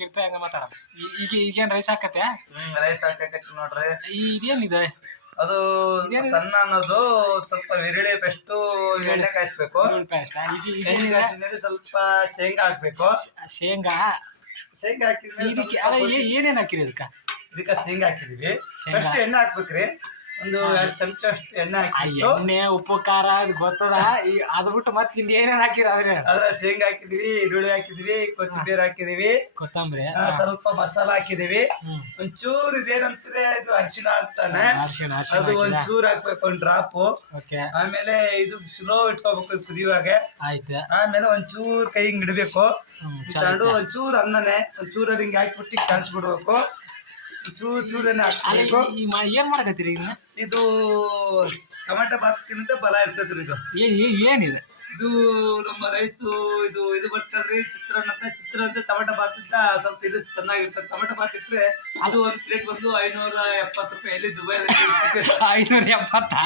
ಹೆಂಗಿರ್ತ ಹಂಗ ಮಾತಾಡ ಈಗ ಈಗೇನ್ ರೈಸ್ ಹಾಕತ್ತೆ? ಹ್ಮ್ ರೈಸ್ ಹಾಕಕತ್ತಿ ನೋಡ್ರಿ. ಇದೇನಿದೆ? ಅದು ಸಣ್ಣ ಅನ್ನೋದು ಸ್ವಲ್ಪ ವಿರಳಿ ಎಣ್ಣೆ ಕಾಯಿಸ್ಬೇಕು. ಪೇಸ್ಟ್. ಎಣ್ಣೆ ಕಾಯಿಸಿದ್ಮೇಲೆ ಸ್ವಲ್ಪ ಶೇಂಗಾ ಹಾಕ್ಬೇಕು. ಶೇಂಗಾ? ಶೇಂಗಾ ಹಾಕಿದ್ರೆ ಏನೇನ್ ಹಾಕಿರಿ ಇದಕ್ಕ? ಇದಕ್ಕ ಶೇಂಗಾ ಹಾಕಿದೀವಿ. ಫಸ್ಟ್ ಎಣ್ಣೆ ಹಾಕ್ಬೇಕ್ರಿ. ಒಂದು ಎರಡು ಚಮಚ ಅಷ್ಟು ಎಣ್ಣೆ ಹಾಕಿ ಎಣ್ಣೆ ಉಪ್ಪು ಖಾರ ಅದು ಗೊತ್ತದ? ಈ ಅದ್ ಬಿಟ್ಟು ಮತ್ತೆ ಇಲ್ಲಿ ಏನೇನ್ ಹಾಕಿರ ಅದ್ರ ಅದ್ರ ಶೇಂಗಾ ಹಾಕಿದ್ವಿ ಈರುಳ್ಳಿ ಹಾಕಿದ್ವಿ ಕೊತ್ತಂಬರಿ ಹಾಕಿದೀವಿ. ಕೊತ್ತಂಬರಿ ಸ್ವಲ್ಪ ಮಸಾಲ ಹಾಕಿದೀವಿ. ಒಂಚೂರ್ ಇದೇನಂತಾರೆ ಇದು ಅರಿಶಿಣ ಅಂತಾನೆ. ಅದು ಒಂಚೂರ್ ಹಾಕ್ಬೇಕು ಒಂದ್ ಡ್ರಾಪ್. ಆಮೇಲೆ ಇದು ಸ್ಲೋ ಇಟ್ಕೋಬೇಕು ಕುದಿಯುವಾಗ. ಆಯ್ತು. ಆಮೇಲೆ ಒಂಚೂರ್ ಕೈ ಹಿಂಗ್ ಇಡ್ಬೇಕು. ಒಂಚೂರ್ ಅನ್ನನೆ ಒಂಚೂರು ಅನ್ನನೆ ಒಂಚೂರು ಹಿಂಗ್ ಹಾಕ್ಬಿಟ್ಟು ಕಳ್ಸ್ಬಿಡ್ಬೇಕು ಚೂರು ಚೂರನ್ನ ಹಾಕ್ಬೇಕು ಏನ್ ಮಾಡಕತ್ತೀರಿ ಈಗ ಇದು ಟೊಮೆಟೊ ಬಾತ್ಕಿಂತ ಬಲ ಇರ್ತೈತ್ರಿ ಇದು. ಏನ್ ಏನ್- ಏನಿದೆ? ಇದು ನಮ್ಮ ರೈಸು ಇದು ಇದು ಬರ್ತಲ್ರಿ ಚಿತ್ರಾನ್ನ ಅಂತ ಚಿತ್ರಾನ್ನ ಟೊಮೆಟೊ ಬಾತ್ ಅಂತ ಸ್ವಲ್ಪ ಇದು ಚೆನ್ನಾಗಿರ್ತದೆ. ಟೊಮೆಟೊ ಬಾತ್ ಇಟ್ರೆ ಅದು ಒಂದು ಪ್ಲೇಟ್ ಬಂದು ಐನೂರ ಎಪ್ಪತ್ತು ರೂಪಾಯಿ. ಎಲ್ಲಿ ಎಪ್ಪತ್ತ ಐನೂರ ಎಪ್ಪತ್ತು?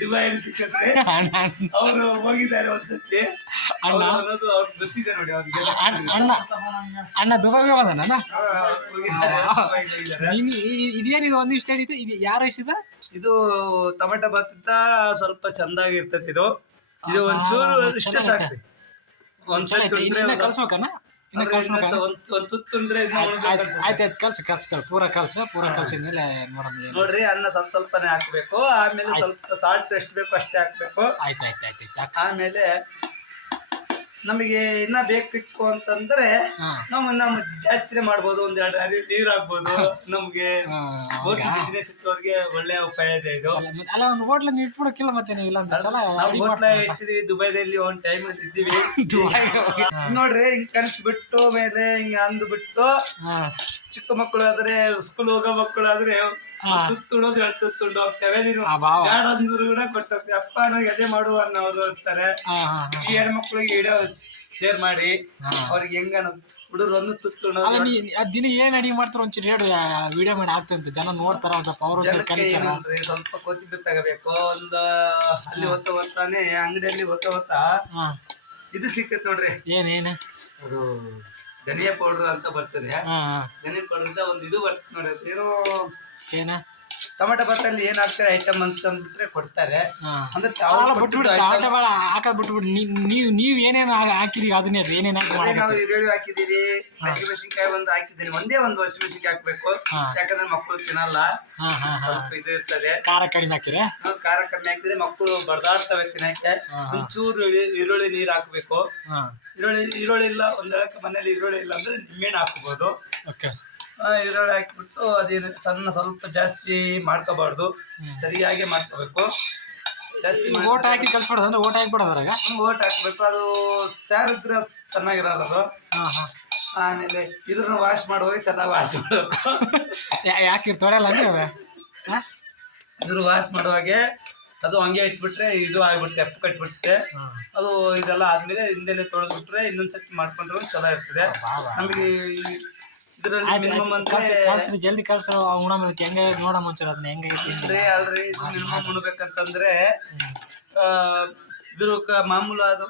ದುಬೈಯಲ್ಲಿ ಸಿಕ್ಕತ್ತೆ ಅಣ್ಣ ಅವರು ಹೋಗಿದ್ದಾರೆ ಒಂದ್ಸತಿ. ಅಣ್ಣ. ಅವ್ರು ಅನ್ನೋದು ಅವ್ರಿಗೆ ಗೊತ್ತಿದೆ ನೋಡಿ ಅವ್ರಿಗೆ. ಅಣ್ಣ ಅಣ್ಣ ದುಬೈಗೆ ಈ- ಇದೇನಿದು ಒಂದ್ ಇಷ್ಟ ಇದೆ ಇದು ಯಾರು ಇಷ್ಟ ಇದು ಟೊಮೆಟೊ ಬಾತ್ ಅಂತ ಸ್ವಲ್ಪ ಚಂದಾಗಿ ಇರ್ತೈತಿ ಇದು ಇದು ಒಂಚೂರು ಇಷ್ಟ ಸಾಕು. ಸಾಕ್ರಿ ಒಂದ್ಸತಿ ತುಂಡ್ರೆ ಇನ್ನ ಒಂದು- ಕಲ್ಸ್ಬೇಕನ್ನ ಇನ್ನ ಅದ್ರ ಕಲ್ಸ್ಬೇಕ ಇನ್ನೊಂದ್ ಒಂದ್ ಒಂದ್ ತುತ್ತು ತುಂಡ್ರೆ ಇನ್ನ ಉಳ್ಬೇಕು ಅನ್ಸುತ್ತೆ. ಆಯ್ತು ಆಯ್ತು ಕಲ್ಸ ಕಲ್ಸ ಕಲ್ ಪೂರ ಕಲ್ಸ ಪೂರ ಕಲ್ಸಿದ್ಮೇಲೆ ನೋಡೋಣ ನೋಡ್ರಿ ಅನ್ನ ಸ್ವಲ್ಪ ಸ್ವಲ್ಪನೇ ಹಾಕ್ಬೇಕು. ಆಮೇಲೆ ಸ್ವಲ್ಪ ಸಾಲ್ಟ್ ಎಷ್ಟು ಬೇಕು ಅಷ್ಟೇ ಹಾಕ್ಬೇಕು. ಆಯ್ತು ಆಯ್ತು ಆಯ್ತು ಆಯ್ತು. ಆಮೇಲೆ ನಮಗೆ ಇನ್ನ ಬೇಕಿತ್ತು ಅಂತಂದ್ರೆ ನಾವು ನಮ್ಮ ಜಾಸ್ತಿ ಮಾಡ್ಬೋದು ಒಂದ್ ಎರಡು ಅರಿ ನೀರ್ ಆಗ್ಬೋದು ನಮ್ಗೆ ಹೋಟ್ಲ್ ಬಿಸಿನೆಸ್ ಇಟ್ಟವ್ರಿಗೆ ಒಳ್ಳೆ ಉಪಾಯ ಇದೆ ಇದು. ಅಲ್ಲ, ಒಂದು ಹೋಟ್ಲ ಇಟ್ಬಿಡಕ್ಕಿಲ್ಲ ಮತ್ತೆ ನೀವು ಇಲ್ಲ ನಾವು ಹೋಟ್ಲ ಇಟ್ಟಿದೀವಿ ದುಬೈದಲ್ಲಿ ಒಂದ್ ಟೈಮ್ ಇದ್ದೀವಿ ನೋಡ್ರಿ ಹಿಂಗ್ ಕನ್ಸ್ಬಿಟ್ಟು ಮೇಲೆ ಹಿಂಗ್ ಅಂದ್ಬಿಟ್ಟು ಚಿಕ್ಕ ಮಕ್ಕಳು ಆದ್ರೆ ಸ್ಕೂಲ್ ಹೋಗೋ ಮಕ್ಕಳು ಆದ್ರೆ ಹಾ. ತುತ್ತುಣೋದು ಎರಡು ತುತ್ತುಂಡು ಹೋಗ್ತೇವೆ ನೀನು ಬ್ಯಾಡ ಕೂಡ ಕೊಟ್ಟೋಗ್ತೀವಿ ಅಪ್ಪ ನನಗೆ ಅದೇ ಮಾಡು ಅನ್ನೋರು ಇರ್ತಾರೆ ಈ ಹೆಣ್ಮಕ್ಳಿಗೆ ವಿಡಿಯೋ ಶೇರ್ ಮಾಡಿ. ಅವ್ರಿಗೆ ಹೆಂಗ ಹುಡುಗರು ಒಂದು ತುತ್ತು ಅಲ್ಲ ದಿನ ಏನ್ ಅಡಿಗೆ ಮಾಡ್ತಾರ ಒಂಚೂರು ಹೇಳು ವಿಡಿಯೋ ಮಾಡಿ ಆಗ್ತಂತ ಜನ ನೋಡ್ತಾರ ಒಂದ್ ಸ್ವಲ್ಪ ಅವ್ರು ಸ್ವಲ್ಪ ಕೊತ್ತಿಗೆ ತಗೋಬೇಕು. ಒಂದು ಅಲ್ಲಿ ಹೊತ್ತ ಹೊತ್ತಾನೆ ಅಂಗಡಿಯಲ್ಲಿ ಹೊತ್ತ ಹೊತ್ತ ಇದು ಸಿಕ್ಕತ್ ನೋಡ್ರಿ. ಏನ್ ಏನ್? ಅದು ಧನಿಯಾ ಪೌಡರ್ ಅಂತ ಬರ್ತದೆ. ಧನಿಯಾ ಪೌಡರ್ ಅಂತ ಒಂದು ಇದು ಬರ್ತದೆ ಏನೋ ಏನ? ಟೊಮೆಟೊ ಭಾತಲ್ಲಿ ಏನ್ ಹಾಕ್ತಾರೆ ಐಟಮ್ ಅಂತ ಅಂದ್ಬಿಟ್ರೆ ಕೊಡ್ತಾರೆ ಅಂದ್ರೆ ಬಾಳ ಹಾಕೋದ್ ಬಿಟ್ಬಿಡಿ. ನೀವ್ ನೀವ್ ಏನೇನ್ ಹಾ- ಹಾಕಿರಿ ಅದನ್ನೇ ಹೇಳ್ರಿ, ಏನೇನ್ ಹಾಕಿ ಅದೇ ನಾವು ಈರುಳ್ಳಿ ಹಾಕಿದೀರಿ ಹಸಿಮೆಣಸಿನ್ಕಾಯಿ ಒಂದು ಹಾಕಿದೀರಿ ಒಂದೇ ಒಂದು ಹಸಿಮೆಣಸಿನ್ಕಾಯಿ ಹಾಕ್ಬೇಕು. ಹಾ. ಯಾಕಂದ್ರೆ ಮಕ್ಕಳು ತಿನ್ನಲ್ಲ. ಹಾ ಹಾ ಹಾ. ಸ್ವಲ್ಪ ಇದು ಇರ್ತದೆ. ಖಾರ ಕಡಿಮೆ ಹಾಕಿದ್ರೆ ನಾವು ಖಾರ ಕಮ್ಮಿ ಹಾಕಿದ್ರೆ ಮಕ್ಕಳು ಬರ್ದಾಡ್ತವೆ ತಿನ್ನಕ್ಕೆ. ಹಾ, ಹಾ. ಒಂಚೂರು ಈರುಳ್ಳಿ- ಈರುಳ್ಳಿ ನೀರ್ ಹಾಕ್ಬೇಕು. ಹಾ. ಈರುಳ್ಳಿ ಈರುಳ್ಳಿ ಇಲ್ಲ ಒಂದ್ ಹೇಳಕ್ಕೆ ಮನೇಲಿ ಈರುಳ್ಳಿ ಇಲ್ಲ ಅಂದ್ರೆ ನಿಂಬೆಹಣ್ಣು ಹಾಕ್ಬೋದು. ಓಕೆ. ಈರುಳ್ಳಿ ಹಾಕಿಬಿಟ್ಟು ಅದೇನು ಸಣ್ಣ ಸ್ವಲ್ಪ ಜಾಸ್ತಿ ಮಾಡ್ಕೋಬಾರ್ದು. ಸರಿಯಾಗಿ ಮಾಡ್ಕೋಬೇಕು. ಜಾಸ್ತಿ ಓಟ್ ಹಾಕಿ ಕಲ್ಸ್ಬಿಡೋದು ಅಂದ್ರೆ ಓಟ್ ಹಾಕ್ಬಿಡೋದು ಅದ್ರಾಗ ಓಟ್ ಹಾಕ್ಬೇಕು. ಅದು ಸ್ಯಾರಿದ್ರೆ ಚೆನ್ನಾಗಿರಲ್ಲ ಅದು. ಹಾ ಹಾ. ಆಮೇಲೆ ಇದನ್ನ ವಾಶ್ ಮಾಡುವಾಗ ಚೆನ್ನಾಗಿ ವಾಶ್ ಮಾಡಬೇಕು. ಯಾಕೆ ತೊಳೆಯಲ್ಲ ಅಂದ್ರೆ ಇದನ್ನು? ಇದ್ರ ವಾಶ್ ಮಾಡುವಾಗೆ ಅದು ಹಂಗೆ ಇಟ್ಬಿಟ್ರೆ ಇದು ಆಗ್ಬಿಡುತ್ತೆ ಎಪ್ಪು ಕಟ್ಬಿಡುತ್ತೆ. ಅದು ಇದೆಲ್ಲ ಆದ್ಮೇಲೆ ಹಿಂದೆಲೆ ತೊಳೆದ್ಬಿಟ್ರೆ ಇನ್ನೊಂದ್ಸತಿ ಮಾಡ್ಕೊಂಡ್ರೆ ಚಲೋ ಇರ್ತದೆ. ನಮಗೆ ಕಲ್ಸ್ರಿ ಜಲ್ದಿ ಕಲ್ಸ ಉಣಮ ಹೆಂಗ ನೋಡಮ್ಮ ಒಂಚೂರು ಅದನ್ನ ಹೆಂಗ ಅಂದ್ರೆ ಅಲ್ರಿ ಮಿನಿಮಮ್ ಉಣ್ಬೇಕಂತಂದ್ರೆ ಇದ್ರ ಕ- ಮಾಮೂಲಾದ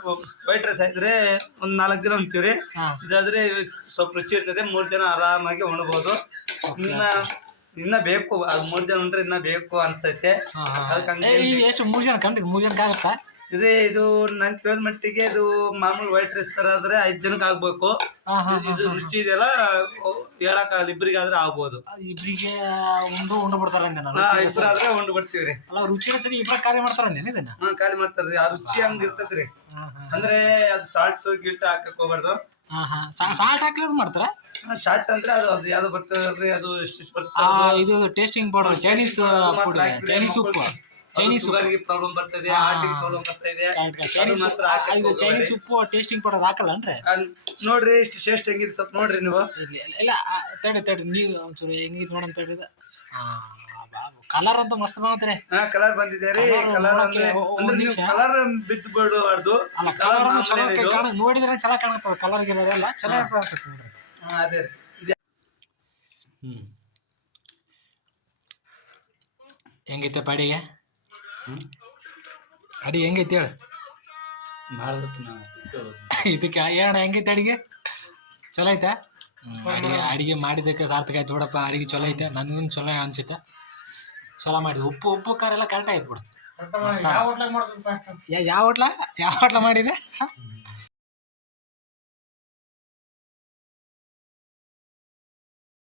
ವೈಟ್ ರೈಸ್ ಇದ್ರೆ ಒಂದ್ ನಾಲ್ಕು ಜನ ಉಣ್ತೀವ್ರಿ. ಹಾ. ಇದಾದ್ರೆ ಸ್ವಲ್ಪ ರುಚಿ ಇರ್ತದೆ ಮೂರ್ ಜನ ಆರಾಮಾಗಿ ಉಣಬಹುದು ಇನ್ನ ಇನ್ನ ಬೇಕು ಅದ್ ಮೂರ್ ಜನ ಉಂಡ್ರೆ ಇನ್ನ ಬೇಕು ಅನ್ಸೈತೆ. ಅದಕ್ಕೆ ಎಷ್ಟು ಮೂರ್ ಜನ ಕಂಡಿದ್ ಮೂರ್ ಜನಕ್ಕೆ ಆಗುತ್ತಾ ಇದೇ ಇದು ನನ್ ತಿಳಿದ ಮಟ್ಟಿಗೆ ಇದು ಮಾಮೂಲಿ ವೈಟ್ ರೈಸ್ ತರ ಆದ್ರೆ ಐದ್ ಜನಕ್ಕೆ ಆಗ್ಬೇಕು. ಇದು ರುಚಿ ಇದೆಲ್ಲ ಹೇಳಕ್ ಇಬ್ಬರಿಗೆ ಆದ್ರೆ ಆಗ್ಬೋದು. ಇಬ್ರಿಗೆ ಉಂಡು ಉಂಡು ಬಿಡ್ತಾರ ಇಬ್ಬರಾದ್ರೆ ಉಂಡು ಬಿಡ್ತೀವ್ರಿ ಅಲ್ಲ ರುಚಿ ಸರಿ ಇಬ್ರ ಖಾಲಿ ಮಾಡ್ತಾರ ಇದನ್ನ? ಹಾ ಖಾಲಿ ಮಾಡ್ತಾರ್ರಿ ಆ ರುಚಿ ಹಂಗ ಇರ್ತದ್ರಿ ಅಂದ್ರೆ ಅದು ಸಾಲ್ಟ್ ಗಿಲ್ಟ್ ಹಾಕಕ್ ಹೋಗ್ಬಾರ್ದು. ಸಾಲ್ಟ್ ಹಾಕ್ಲಿದ್ ಮಾಡ್ತಾರ? ಶಾರ್ಟ್ ಅಂದ್ರೆ ಅದು ಅದು ಯಾವ್ದು ಬರ್ತದಲ್ರಿ? ಅದು ಎಷ್ಟು ಬರ್ತದೆ ಇದು ಟೇಸ್ಟಿಂಗ್ ಪೌಡರ್ ಚೈನೀಸ್ ಚೈನೀಸ್ ಉಪ್ಪು ಚೈನೀಸ್ ಪ್ರಾಬ್ಲಮ್ ಬರ್ತದೆ ಹಾರ್ಟಿಗೆ ಪ್ರಾಬ್ಲಮ್ ಬರ್ತಾ ಇದೆ ಚೈನೀಸ್ ಇದು ಚೈನೀಸ್ ಉಪ್ಪು ಟೇಸ್ಟಿಂಗ್ ಪೌಡರ್ ಹಾಕಲ್ಲ ಅಂದ್ರೆ? ನೋಡ್ರಿ ಇಷ್ಟು ಶ್ರೇಷ್ಠ ಹೆಂಗಿದೆ ಸ್ವಲ್ಪ ನೋಡ್ರಿ ನೀವು. ಇಲ್ಲ ತಡೆ ತಡೆ ತಡಿ ತಡಿ ನೀವು ಒಂಚೂರು ಹೆಂಗಿದ್ ನೋಡಂತ ತಡಿದ ಕಲರ್ ಅಂತ ಮಸ್ತ್ ಬಂದ್ರೆ ಕಲರ್ ಬಂದಿದೆ ರೀ. ಕಲರ್ ಅಂದ್ರೆ ನೀವು ಕಲರ್ ಬಿದ್ದು ಬಿಡಬಾರ್ದು. ಕಲರ್ ನೋಡಿದ್ರೆ ಚಲೋ ಕಾಣುತ್ತೆ ಕಲರ್ ಗಿಲರ್ ಎಲ್ಲ ಚಲೋ ಕಾಣಿಸ್ತದೆ ನೋಡ್ರಿ. ಹಾ, ಅದೇ. ಇದೆ. ಹ್ಮ್. ಹೆಂಗೈತೆ ಅಡಿಗೆ ಅಡಿಗೆ ಹೆಂಗೈತೆ ಹೇಳ? ಇದಕ್ಕೆ ಏನ ಹೆಂಗೈತೆ ಅಡಿಗೆ? ಚಲೋ ಐತೆ? ಅಡಿಗೆ ಅಡಿಗೆ ಮಾಡಿದ್ದಕ್ಕೆ ಸಾರ್ಥಕ ಆಯ್ತು ಬಿಡಪ್ಪ ಅಡಿಗೆ ಚಲೋ ಐತೆ ನನಗೂ ಚಲೋ ಅನ್ಸುತ್ತೆ. ಚಲೋ ಮಾಡಿದ್ವಿ ಉಪ್ಪು ಉಪ್ಪು ಖಾರ ಎಲ್ಲ ಕರೆಕ್ಟ್ ಆಯ್ತು ಬಿಡು ಯಾವ ಹೋಟ್ಲ? ಯಾವ ಹೋಟ್ಲ ಮಾಡಿದೆ? ಹ?